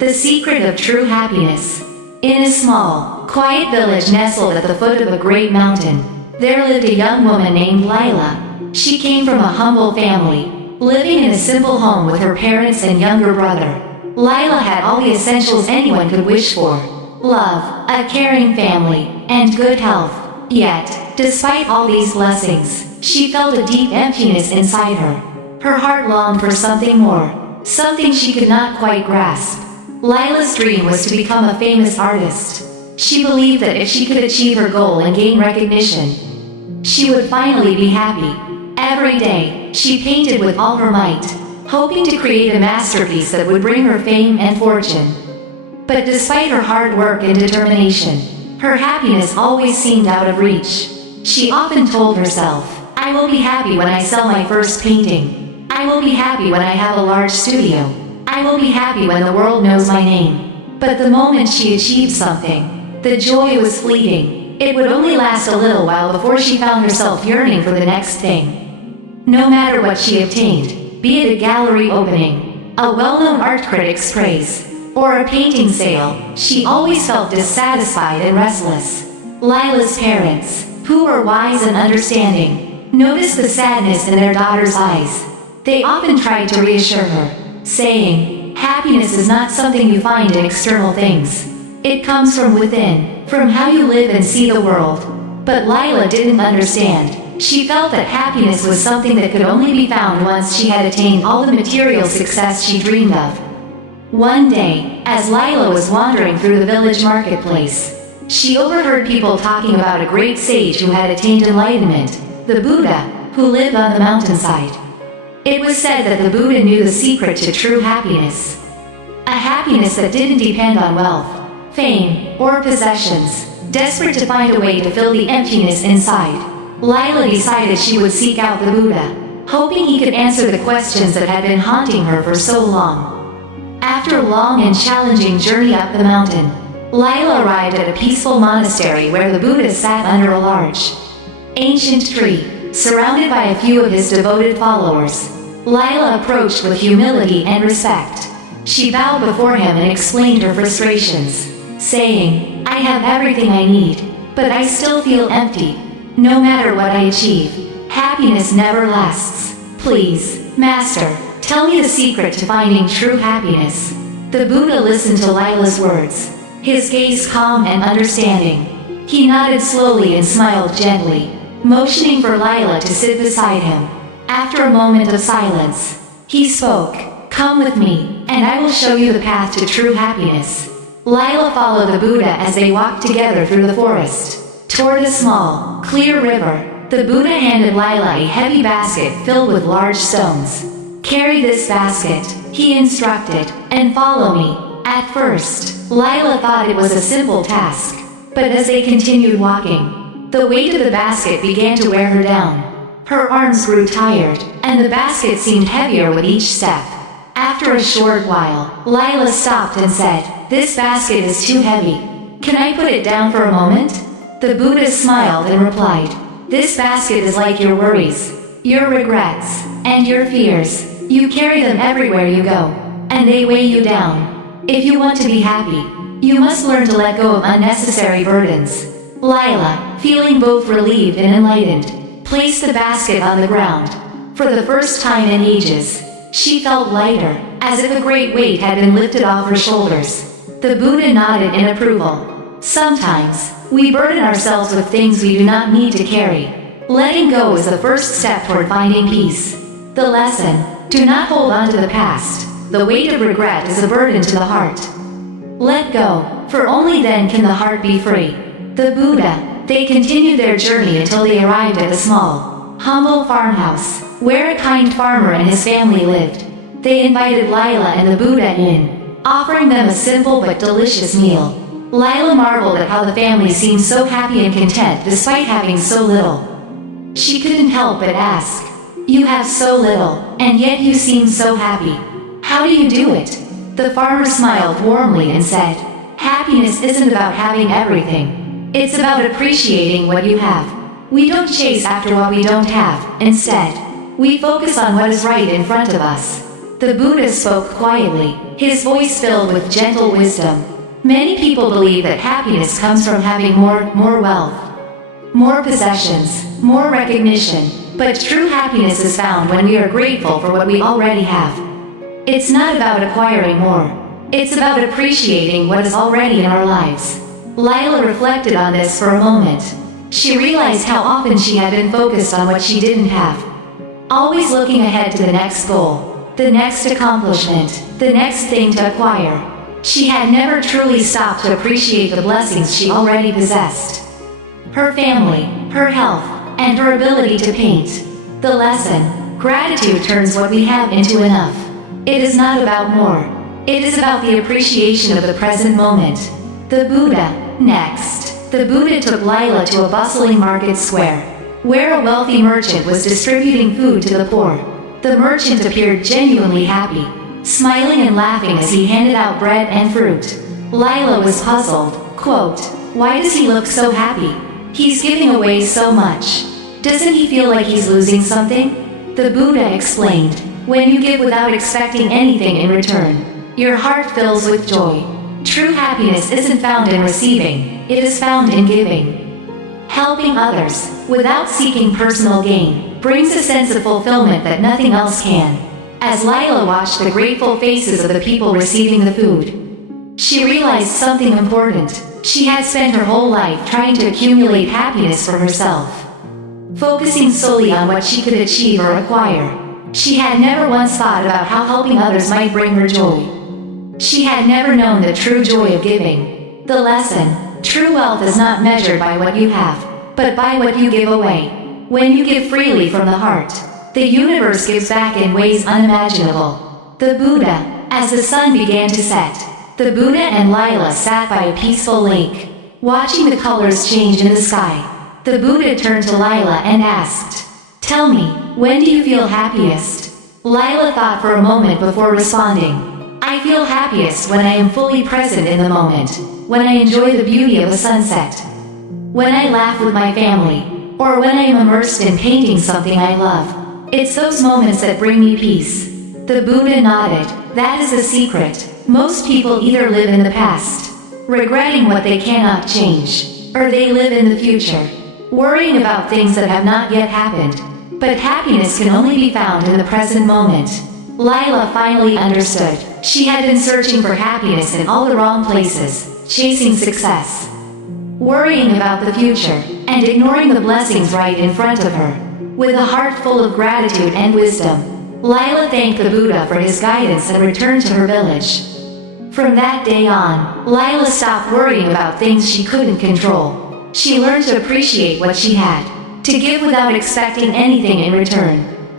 The secret of true happiness. In a small, quiet village nestled at the foot of a great mountain, there lived a young woman named Lila. She came from a humble family, living in a simple home with her parents and younger brother. Lila had all the essentials anyone could wish for: love, a caring family, and good health. Yet, despite all these blessings, she felt a deep emptiness inside her. Her heart longed for something more, something she could not quite grasp. Lila's dream was to become a famous artist. She believed that if she could achieve her goal and gain recognition, she would finally be happy. Every day, she painted with all her might, hoping to create a masterpiece that would bring her fame and fortune. But despite her hard work and determination, her happiness always seemed out of reach. She often told herself, "I will be happy when I sell my first painting. I will be happy when I have a large studio. I will be happy when the world knows my name." But the moment she achieved something, the joy was fleeting. It would only last a little while before she found herself yearning for the next thing. No matter what she obtained, be it a gallery opening, a well-known art critic's praise, or a painting sale, she always felt dissatisfied and restless. Lila's parents, who were wise and understanding, noticed the sadness in their daughter's eyes. They often tried to reassure her, saying, "Happiness is not something you find in external things. It comes from within, from how you live and see the world." But Lila didn't understand. She felt that happiness was something that could only be found once she had attained all the material success she dreamed of. One day, as Lila was wandering through the village marketplace, she overheard people talking about a great sage who had attained enlightenment, the Buddha, who lived on the mountainside. It was said that the Buddha knew the secret to true happiness. A happiness that didn't depend on wealth, fame, or possessions. Desperate to find a way to fill the emptiness inside, Lila decided she would seek out the Buddha, hoping he could answer the questions that had been haunting her for so long. After a long and challenging journey up the mountain, Lila arrived at a peaceful monastery where the Buddha sat under a large, ancient tree, surrounded by a few of his devoted followers. Lila approached with humility and respect. She bowed before him and explained her frustrations, saying, "I have everything I need, but I still feel empty. No matter what I achieve, happiness never lasts. Please, Master, tell me the secret to finding true happiness." The Buddha listened to Lila's words, his gaze calm and understanding. He nodded slowly and smiled gently, motioning for Lila to sit beside him. After a moment of silence, he spoke, "Come with me, and I will show you the path to true happiness." Lila followed the Buddha as they walked together through the forest, toward a small, clear river. The Buddha handed Lila a heavy basket filled with large stones. "Carry this basket," he instructed, "and follow me." At first, Lila thought it was a simple task, but as they continued walking, the weight of the basket began to wear her down. Her arms grew tired, and the basket seemed heavier with each step. After a short while, Lila stopped and said, "This basket is too heavy. Can I put it down for a moment?" The Buddha smiled and replied, "This basket is like your worries, your regrets, and your fears. You carry them everywhere you go, and they weigh you down. If you want to be happy, you must learn to let go of unnecessary burdens." Lila, feeling both relieved and enlightened, placed the basket on the ground. For the first time in ages, she felt lighter, as if a great weight had been lifted off her shoulders. The Buddha nodded in approval. Sometimes, we burden ourselves with things we do not need to carry. Letting go is the first step toward finding peace. The lesson: do not hold on to the past. The weight of regret is a burden to the heart. Let go, for only then can the heart be free. The Buddha, they continued their journey until they arrived at a small, humble farmhouse, where a kind farmer and his family lived. They invited Lila and the Buddha in, offering them a simple but delicious meal. Lila marveled at how the family seemed so happy and content despite having so little. She couldn't help but ask, "You have so little, and yet you seem so happy. How do you do it?" The farmer smiled warmly and said, "Happiness isn't about having everything. It's about appreciating what you have. We don't chase after what we don't have. Instead, we focus on what is right in front of us." The Buddha spoke quietly, his voice filled with gentle wisdom. Many people believe that happiness comes from having more wealth, more possessions, more recognition, but true happiness is found when we are grateful for what we already have. It's not about acquiring more. It's about appreciating what is already in our lives. Lila reflected on this for a moment. She realized how often she had been focused on what she didn't have, always looking ahead to the next goal, the next accomplishment, the next thing to acquire. She had never truly stopped to appreciate the blessings she already possessed. Her family, her health, and her ability to paint. The lesson: gratitude turns what we have into enough. It is not about more. It is about the appreciation of the present moment. The Buddha. Next, the Buddha took Lila to a bustling market square, where a wealthy merchant was distributing food to the poor. The merchant appeared genuinely happy, smiling and laughing as he handed out bread and fruit. Lila was puzzled. Quote, "Why does he look so happy? He's giving away so much. Doesn't he feel like he's losing something?" The Buddha explained, "When you give without expecting anything in return, your heart fills with joy. True happiness isn't found in receiving, it is found in giving." Helping others, without seeking personal gain, brings a sense of fulfillment that nothing else can. As Lila watched the grateful faces of the people receiving the food, she realized something important. She had spent her whole life trying to accumulate happiness for herself, focusing solely on what she could achieve or acquire. She had never once thought about how helping others might bring her joy. She had never known the true joy of giving. The lesson: true wealth is not measured by what you have, but by what you give away. When you give freely from the heart, the universe gives back in ways unimaginable. The Buddha. As the sun began to set, the Buddha and Lila sat by a peaceful lake, watching the colors change in the sky. The Buddha turned to Lila and asked, "Tell me, when do you feel happiest?" Lila thought for a moment before responding, "I feel happiest when I am fully present in the moment, when I enjoy the beauty of a sunset, when I laugh with my family, or when I am immersed in painting something I love. It's those moments that bring me peace." The Buddha nodded. That is the secret. Most people either live in the past, regretting what they cannot change, or they live in the future, worrying about things that have not yet happened. But happiness can only be found in the present moment. Lila finally understood. She had been searching for happiness in all the wrong places, chasing success, worrying about the future, and ignoring the blessings right in front of her. With a heart full of gratitude and wisdom, Lila thanked the Buddha for his guidance and returned to her village. From that day on, Lila stopped worrying about things she couldn't control. She learned to appreciate what she had, to give without expecting anything in return,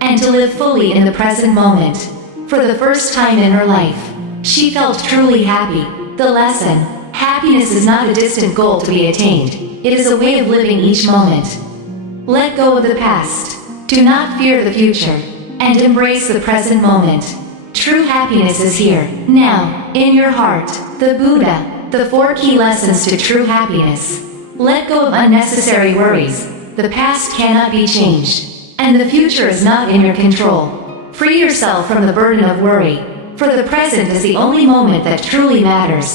and to live fully in the present moment. For the first time in her life, she felt truly happy. The lesson: happiness is not a distant goal to be attained. It is a way of living each moment. Let go of the past. Do not fear the future. And embrace the present moment. True happiness is here, now, in your heart. The Buddha. The 4 key lessons to true happiness. Let go of unnecessary worries. The past cannot be changed, and the future is not in your control. Free yourself from the burden of worry, for the present is the only moment that truly matters.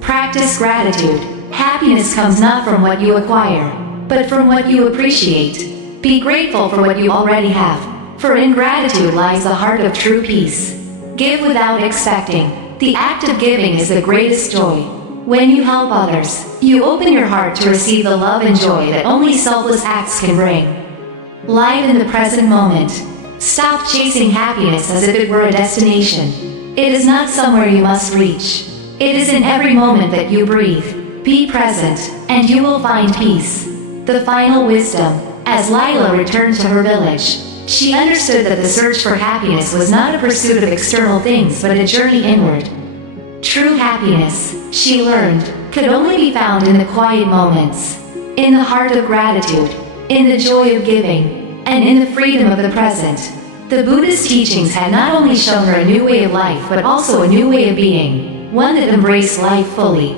Practice gratitude. Happiness comes not from what you acquire, but from what you appreciate. Be grateful for what you already have, for in gratitude lies the heart of true peace. Give without expecting. The act of giving is the greatest joy. When you help others, you open your heart to receive the love and joy that only selfless acts can bring. Live in the present moment. Stop chasing happiness as if it were a destination. It is not somewhere you must reach. It is in every moment that you breathe. Be present, and you will find peace. The final wisdom. As Lila returned to her village, she understood that the search for happiness was not a pursuit of external things but a journey inward. True happiness, she learned, could only be found in the quiet moments, in the heart of gratitude, in the joy of giving, and in the freedom of the present. The Buddhist teachings had not only shown her a new way of life but also a new way of being, one that embraced life fully,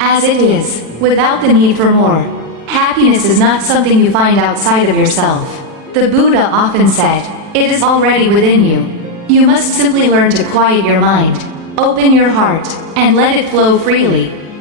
as it is, without the need for more. Happiness is not something you find outside of yourself. The Buddha often said, "It is already within you." You must simply learn to quiet your mind, open your heart, and let it flow freely.